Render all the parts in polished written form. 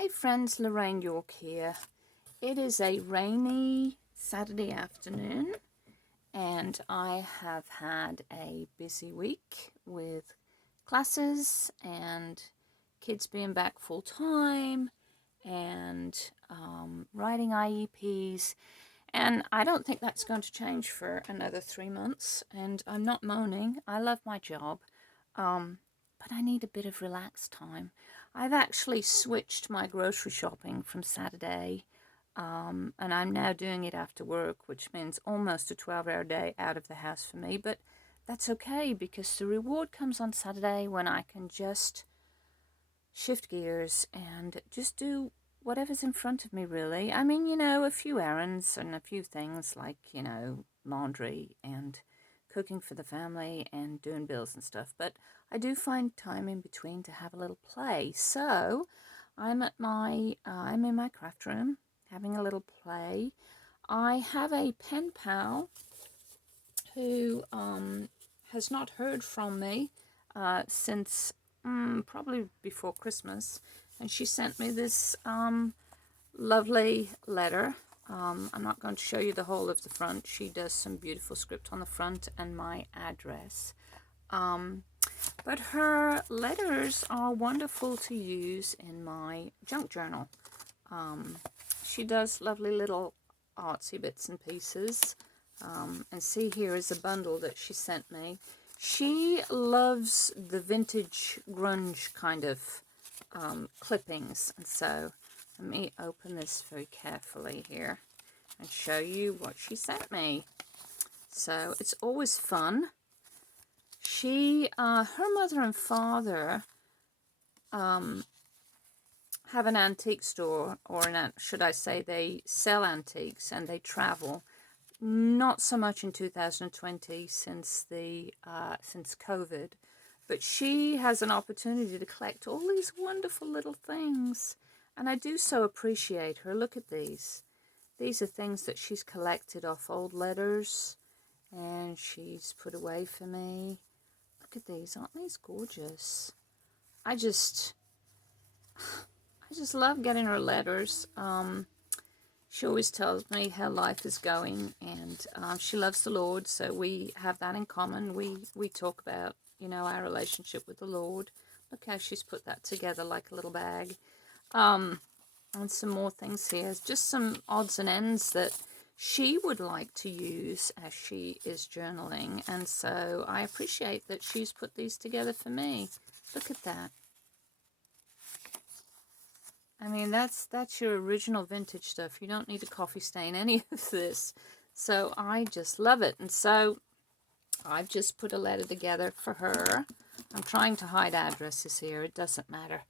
Hey friends, Lorraine York here. It is a rainy Saturday afternoon and I have had a busy week with classes and kids being back full time and writing IEPs, and I don't think that's going to change for another 3 months, and I'm not moaning. I love my job. But I need a bit of relaxed time. I've actually switched my grocery shopping from Saturday, and I'm now doing it after work, which means almost a 12-hour day out of the house for me. But that's okay because the reward comes on Saturday when I can just shift gears and just do whatever's in front of me, really. I mean, a few errands and a few things like, laundry and cooking for the family and doing bills and stuff. But I do find time in between to have a little play. So I'm in my craft room having a little play. I have a pen pal who has not heard from me since probably before Christmas, and she sent me this lovely letter. I'm not going to show you the whole of the front. She does some beautiful script on the front and my address. But her letters are wonderful to use in my junk journal. She does lovely little artsy bits and pieces. And see, here is a bundle that she sent me. She loves the vintage grunge kind of clippings, and so let me open this very carefully here and show you what she sent me. So it's always fun. Her mother and father have an antique store, or should I say they sell antiques and they travel. Not so much in 2020 since COVID, but she has an opportunity to collect all these wonderful little things, and I do so appreciate her. Look at these. These are things that she's collected off old letters and she's put away for me. Look at these. Aren't these gorgeous? I just love getting her letters. She always tells me how life is going, and she loves the Lord, so we have that in common. We talk about, our relationship with the Lord. Look how she's put that together like a little bag. And some more things here. Just some odds and ends that she would like to use as she is journaling, and so I appreciate that she's put these together for me. Look at that. I mean, that's your original vintage stuff. You don't need to coffee stain any of this. So I just love it. And so I've just put a letter together for her. I'm trying to hide addresses here. It doesn't matter.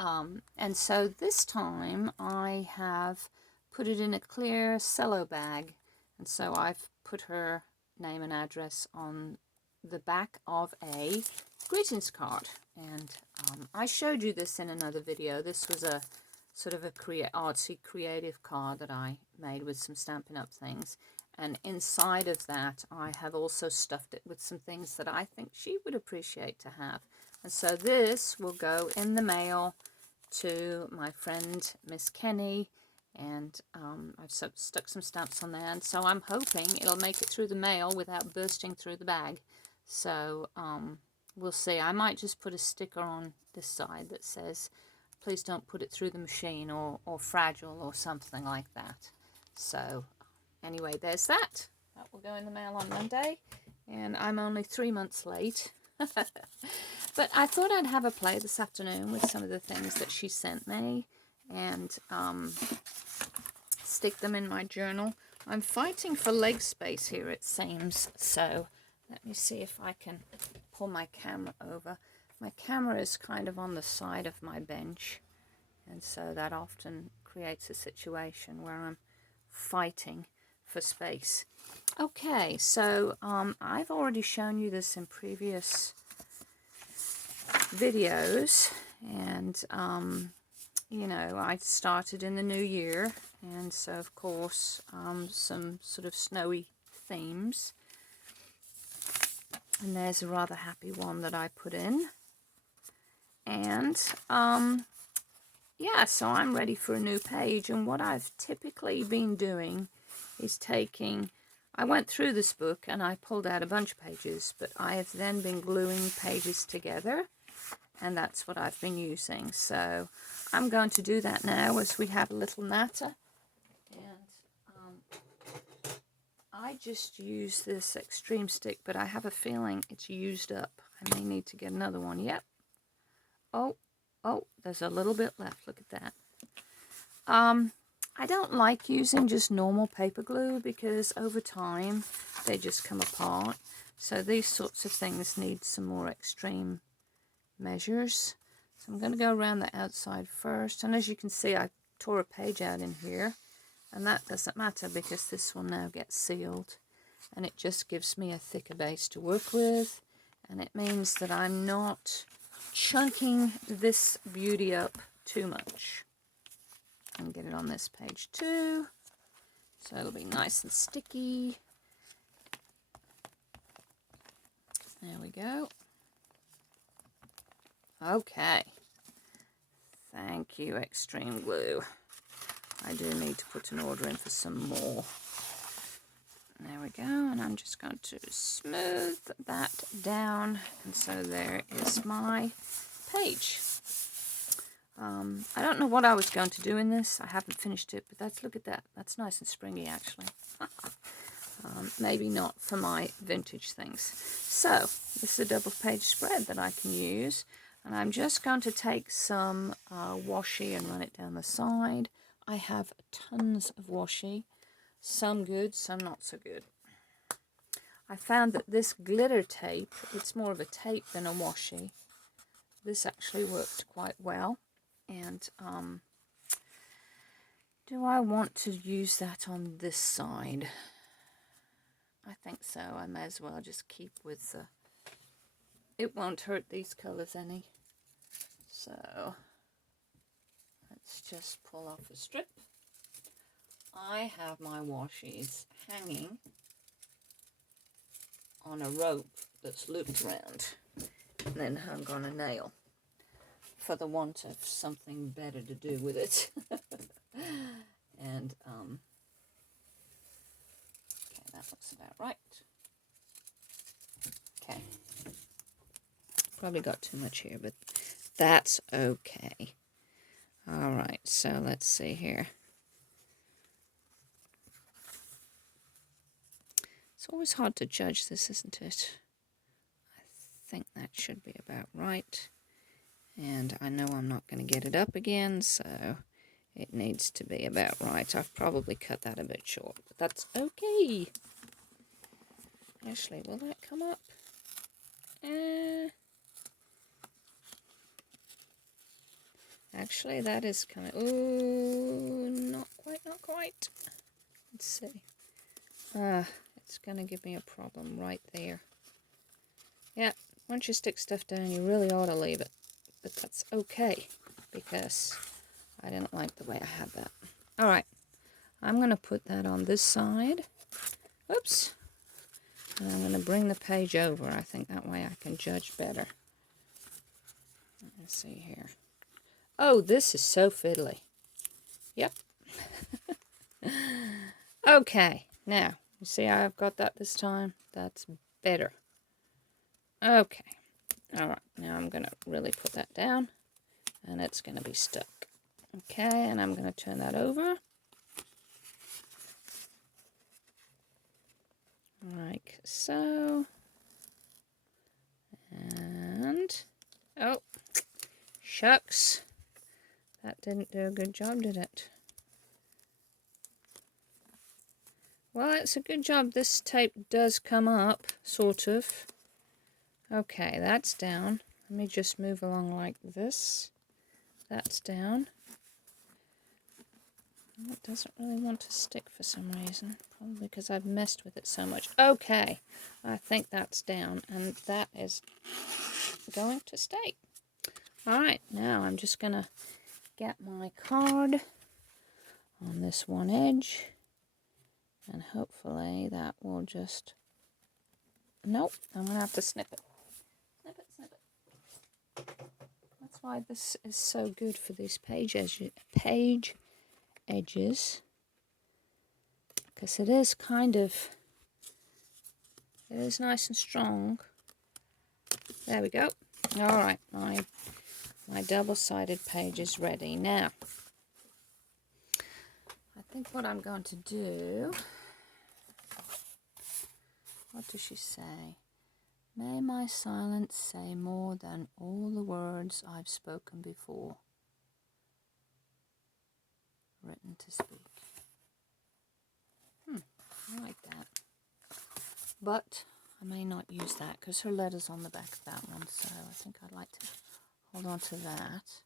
And so this time I have put it in a clear cello bag. And so I've put her name and address on the back of a greetings card. And I showed you this in another video. This was a sort of a artsy creative card that I made with some Stampin' Up things, and inside of that I have also stuffed it with some things that I think she would appreciate to have. And so this will go in the mail to my friend Miss Kenny, and I've stuck some stamps on there, and so I'm hoping it'll make it through the mail without bursting through the bag. So we'll see. I might just put a sticker on this side that says, please don't put it through the machine, or fragile, or something like that. So anyway, there's that. That will go in the mail on Monday, and I'm only 3 months late. But I thought I'd have a play this afternoon with some of the things that she sent me, and stick them in my journal. I'm fighting for leg space here, it seems, so let me see if I can pull my camera over. My camera is kind of on the side of my bench, and so that often creates a situation where I'm fighting for space. Okay, so I've already shown you this in previous videos, and I started in the new year, and so of course some sort of snowy themes, and there's a rather happy one that I put in. And yeah, so I'm ready for a new page, and what I've typically been doing is I went through this book and I pulled out a bunch of pages, but I have then been gluing pages together, and that's what I've been using. So I'm going to do that now as we have a little natter. And I just use this extreme stick, but I have a feeling it's used up. I may need to get another one. Yep. Oh, there's a little bit left. Look at that. I don't like using just normal paper glue because over time they just come apart. So these sorts of things need some more extreme measures. So I'm going to go around the outside first. And as you can see, I tore a page out in here. And that doesn't matter because this will now get sealed. And it just gives me a thicker base to work with. And it means that I'm not chunking this beauty up too much. And get it on this page too. So it'll be nice and sticky. There we go. Okay. Thank you, Extreme Glue. I do need to put an order in for some more. There we go, and I'm just going to smooth that down, and so there is my page. I don't know what I was going to do in this. I haven't finished it, but look at that. That's nice and springy, actually. Maybe not for my vintage things. So, this is a double page spread that I can use, and I'm just going to take some washi and run it down the side. I have tons of washi. Some good, some not so good. I found that this glitter tape, it's more of a tape than a washi. This actually worked quite well. And do I want to use that on this side? I think so. I may as well just keep with the... It won't hurt these colors any. So let's just pull off a strip. I have my washies hanging on a rope that's looped around and then hung on a nail for the want of something better to do with it. And okay, that looks about right. Okay, probably got too much here, but that's okay. All right, so let's see here. It's always hard to judge this, isn't it? I think that should be about right. And I know I'm not going to get it up again, so it needs to be about right. I've probably cut that a bit short, but that's okay. Actually, will that come up? Actually, that is kind of... Ooh, not quite. Let's see. It's going to give me a problem right there. Yeah, once you stick stuff down, you really ought to leave it. But that's okay, because I didn't like the way I had that. Alright, I'm going to put that on this side. Oops. And I'm going to bring the page over. I think that way I can judge better. Let's see here. Oh, this is so fiddly. Yep. Okay, now, you see how I've got that this time? That's better. Okay. Alright, now I'm going to really put that down, and it's going to be stuck. Okay, and I'm going to turn that over. Like so. And, oh, shucks. That didn't do a good job, did it? Well, it's a good job this tape does come up, sort of. Okay, that's down. Let me just move along like this. That's down. It doesn't really want to stick for some reason. Probably because I've messed with it so much. Okay, I think that's down, and that is going to stay. Alright, now I'm just going to get my card on this one edge. And hopefully that will just... Nope, I'm going to have to snip it. Snip it. That's why this is so good for these page edges, because it is nice and strong. There we go. All right, my double-sided page is ready. Now, I think what I'm going to do, what does she say? May my silence say more than all the words I've spoken before. Written to speak. I like that. But I may not use that because her letter's on the back of that one, so I think I'd like to hold on to that.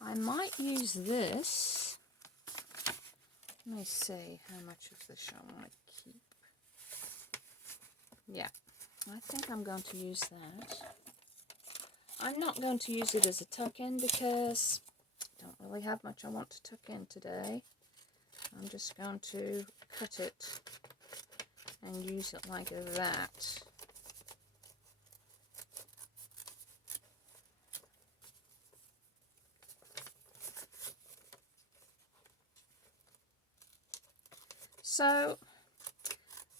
I might use this. Let me see how much of this I want to keep. Yeah, I think I'm going to use that. I'm not going to use it as a tuck-in because I don't really have much I want to tuck in today. I'm just going to cut it and use it like that. So,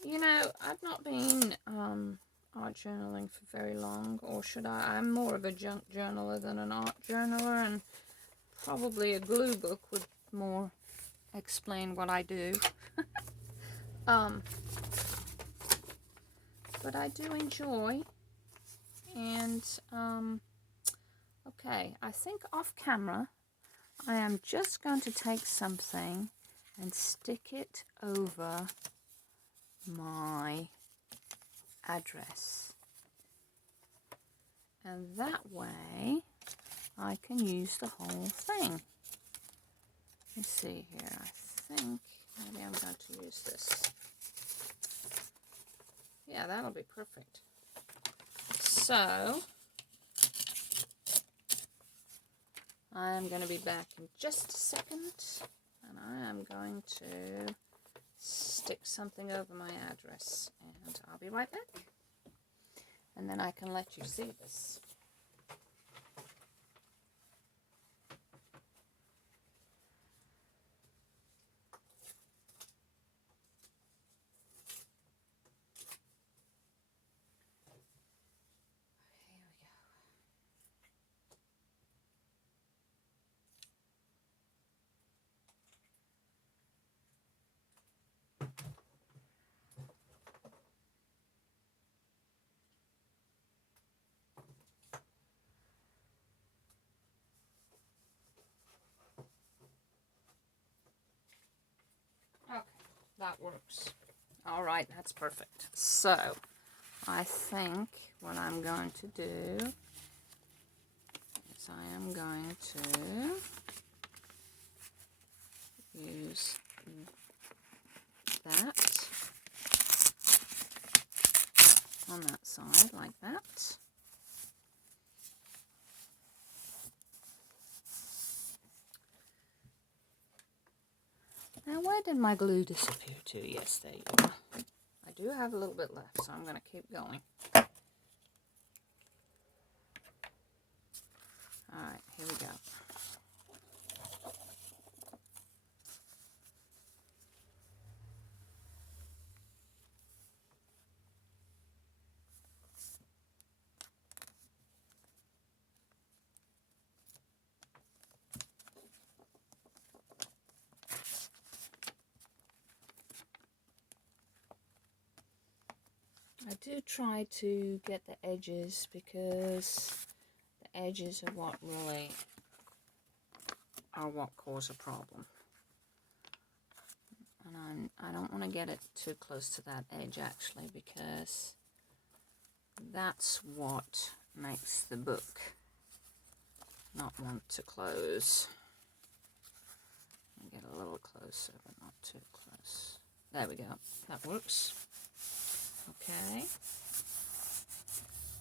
you know, I've not been art journaling for very long, or should I? I'm more of a junk journaler than an art journaler, and probably a glue book would more explain what I do. But I do enjoy, and okay, I think off camera I am just going to take something and stick it over my address, and that way I can use the whole thing. Let's see here, I think maybe I'm going to use this. Yeah, that'll be perfect. So I am going to be back in just a second, and I am going to stick something over my address, and I'll be right back. And then I can let you see this. Okay, that works. All right, that's perfect. So, I think what I'm going to do is I am going to use that on that side like that. Now, where did my glue disappear to? Yes, there you are. I do have a little bit left, so I'm going to keep going. Alright, here we go. I do try to get the edges because the edges are what really are what cause a problem. And I don't want to get it too close to that edge actually, because that's what makes the book not want to close. Get a little closer, but not too close. There we go. That works. Okay.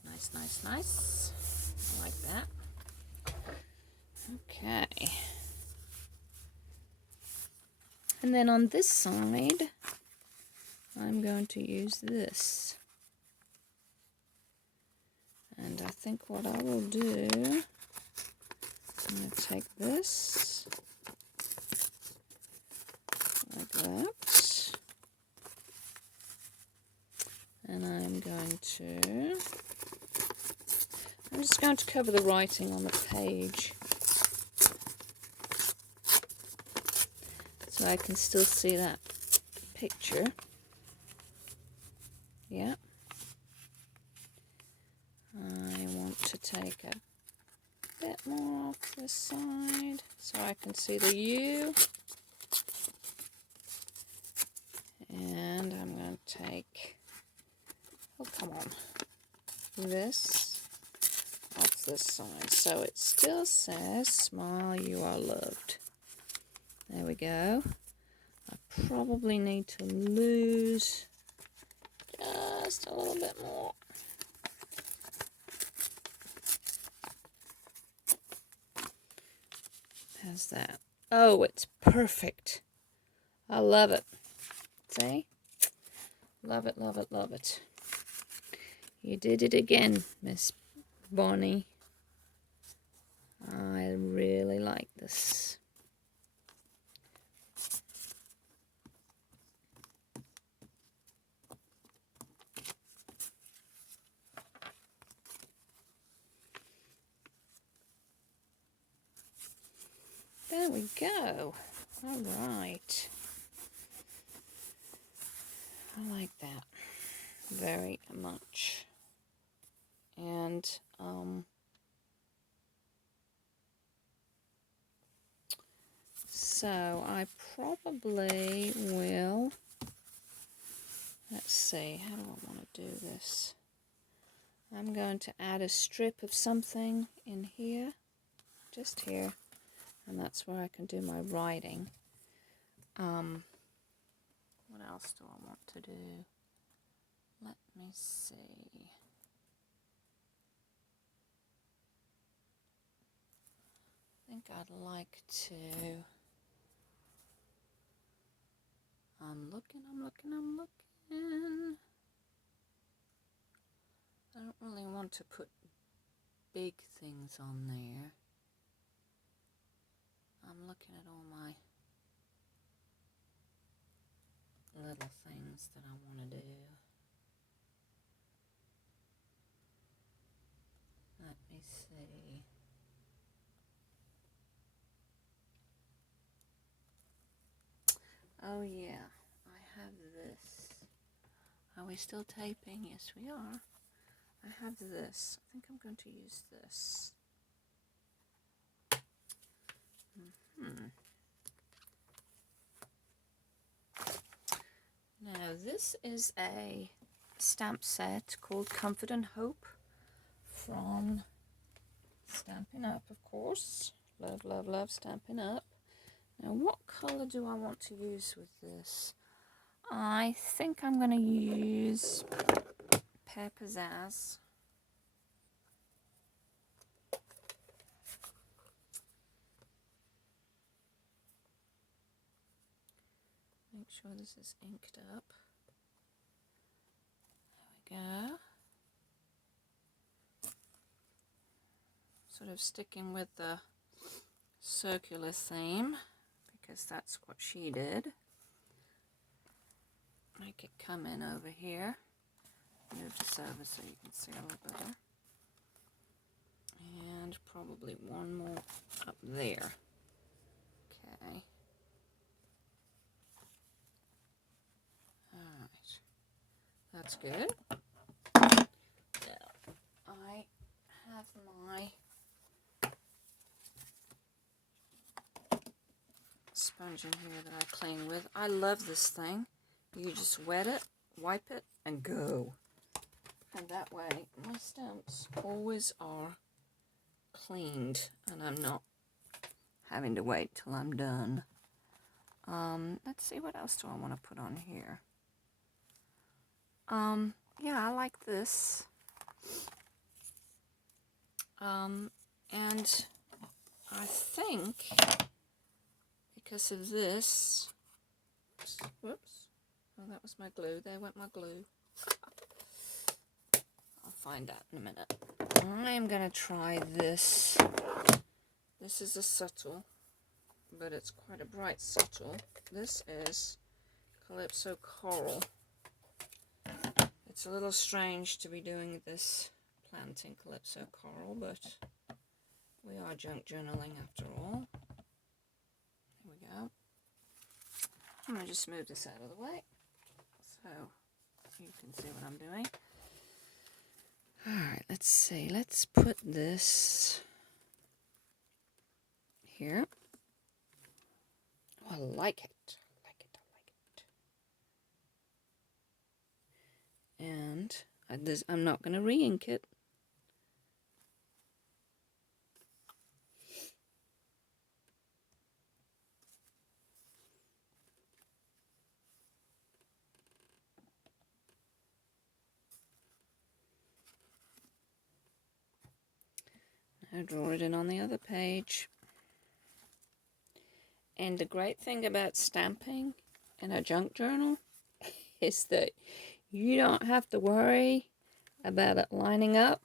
Nice, nice, nice. I like that. Okay. And then on this side, I'm going to use this. And I think what I will do I'm going to take this like that, and I'm just going to cover the writing on the page so I can still see that picture. Yeah. I want to take a bit more off this side so I can see the U. And I'm going to take, oh come on, this off this side so it still says smile, you are loved. There we go. I probably need to lose just a little bit more. How's that? Oh, it's perfect. I love it. See? Love it, love it, love it. You did it again, Miss Bonnie. I really like this. There we go. All right. I like that very much. And so I probably will, let's see, how do I want to do this? I'm going to add a strip of something in here, just here, and that's where I can do my writing. What else do I want to do? Let me see. I think I'd like to, I'm looking. I don't really want to put big things on there. I'm looking at all my little things that I want to do. Let me see. Oh yeah, I have this. Are we still taping? Yes, we are. I have this. I think I'm going to use this. Now, this is a stamp set called Comfort and Hope from Stampin'Up, of course. Love, love, love Stampin'Up. Now, what color do I want to use with this? I think I'm going to use Pear Pizzazz. Make sure this is inked up. There we go. Sort of sticking with the circular theme because that's what she did. Make it come in over here. Move this over so you can see a little better. And probably one more up there. Okay. Alright. That's good. Now, I have my sponge in here that I clean with. I love this thing. You just wet it, wipe it, and go. And that way, my stamps always are cleaned, and I'm not having to wait till I'm done. Let's see, what else do I want to put on here? Yeah, I like this. And I think because of this, whoops, oh, that was my glue. There went my glue. I'll find out in a minute. I am going to try this This is a subtle, but it's quite a bright subtle. This is Calypso Coral. It's a little strange to be doing this planting Calypso Coral, but we are junk journaling after all. Here we go. I'm going to just move this out of the way so you can see what I'm doing. Alright, let's see. Let's put this here. Oh, I like it. I like it. I like it. And I'm not going to re-ink it. I draw it in on the other page. And the great thing about stamping in a junk journal is that you don't have to worry about it lining up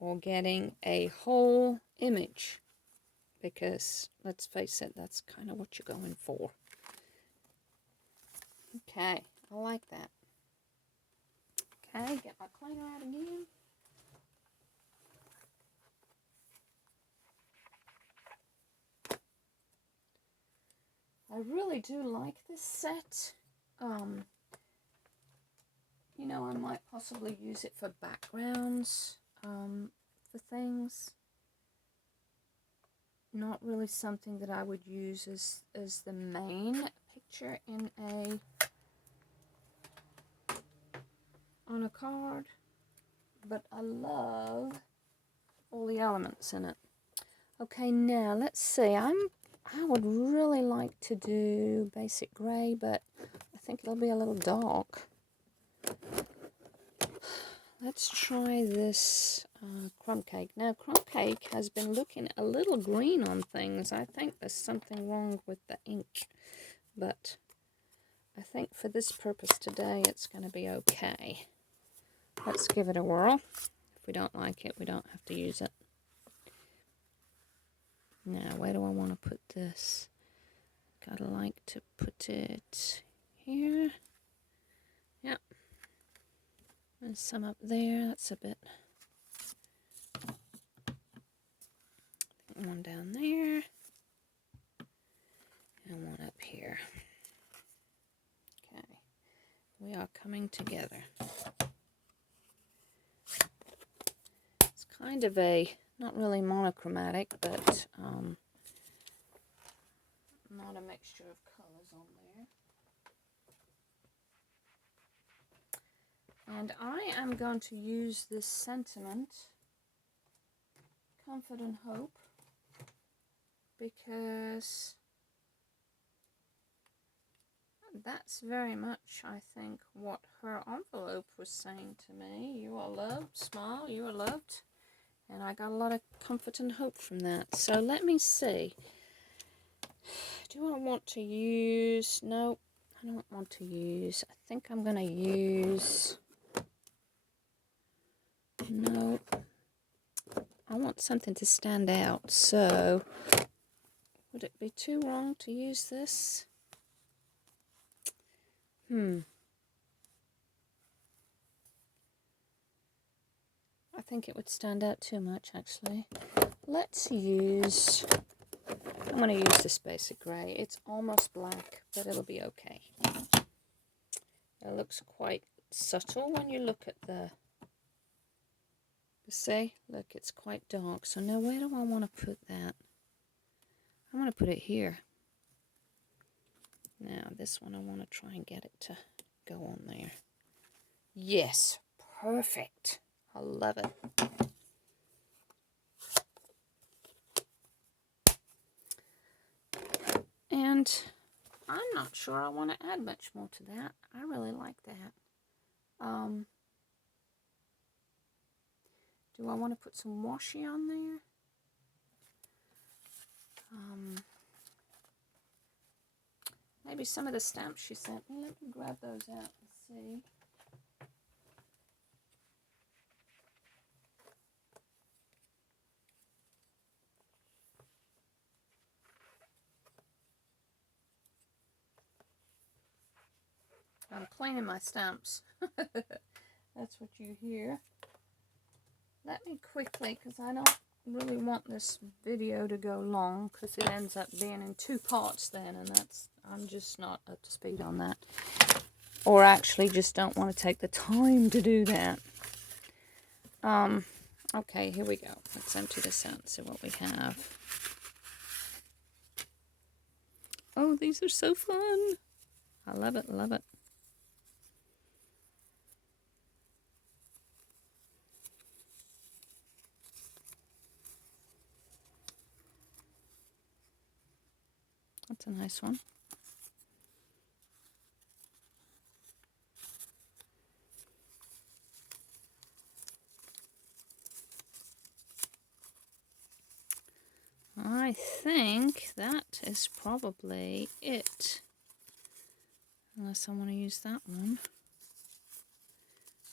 or getting a whole image, because let's face it, that's kind of what you're going for. Okay, I like that. Okay, get my cleaner out again. I really do like this set. You know, I might possibly use it for backgrounds, for things. Not really something that I would use as the main picture on a card, but I love all the elements in it. Okay, now let's see. I would really like to do basic gray, but I think it'll be a little dark. Let's try this crumb cake. Now, crumb cake has been looking a little green on things. I think there's something wrong with the ink, but I think for this purpose today, it's going to be okay. Let's give it a whirl. If we don't like it, we don't have to use it. Now, where do I want to put this? Gotta like to put it here. Yep. And some up there. That's a bit. One down there. And one up here. Okay. We are coming together. It's kind of a, not really monochromatic, but not a mixture of colors on there. And I am going to use this sentiment, Comfort and Hope, because that's very much, I think, what her envelope was saying to me. You are loved, smile, you are loved. And I got a lot of comfort and hope from that. So let me see. Do I want to use... No, I don't want to use... I think I'm going to use... No. I want something to stand out. So, would it be too wrong to use this? I think it would stand out too much, actually. Let's use... I'm going to use this basic grey. It's almost black, but it'll be okay. It looks quite subtle when you look at the... See? Look, it's quite dark. So now where do I want to put that? I want to put it here. Now, this one I want to try and get it to go on there. Yes, perfect. I love it. And I'm not sure I want to add much more to that. I really like that. Do I want to put some washi on there? Maybe some of the stamps she sent me. Let me grab those out and see. I'm cleaning my stamps. That's what you hear. Let me quickly, because I don't really want this video to go long, because it ends up being in 2 parts then, and I'm just not up to speed on that. Or actually just don't want to take the time to do that. Okay, here we go. Let's empty this out and see what we have. Oh, these are so fun. I love it, love it. That's a nice one. I think that is probably it. Unless I want to use that one.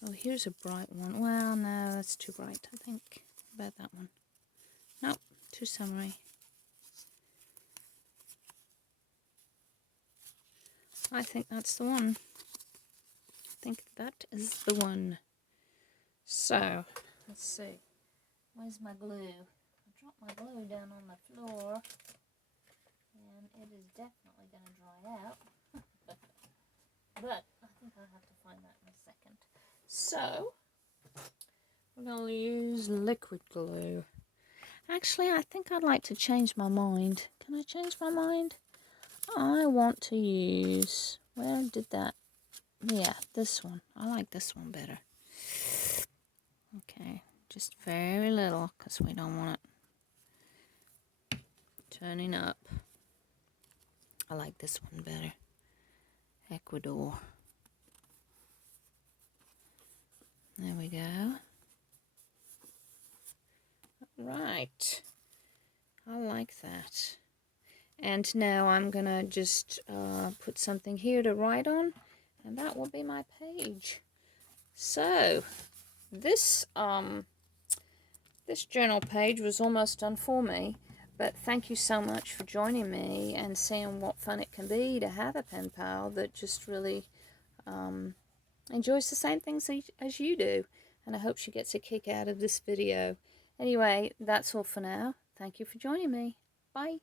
Oh, here's a bright one. Well, no, that's too bright, I think. About that one. Nope, too summery. I think that's the one. I think that is the one. So, let's see. Where's my glue? I dropped my glue down on the floor. And it is definitely going to dry out. But I think I'll have to find that in a second. So, we're going to use liquid glue. Actually, I think I'd like to change my mind. Can I change my mind? I want to use, where did that, yeah, this one. I like this one better. Okay, just very little, because we don't want it turning up. I like this one better. Ecuador. There we go. Right. I like that. And now I'm going to just put something here to write on, and that will be my page. So, this journal page was almost done for me, but thank you so much for joining me and seeing what fun it can be to have a pen pal that just really enjoys the same things as you do, and I hope she gets a kick out of this video. Anyway, that's all for now. Thank you for joining me. Bye.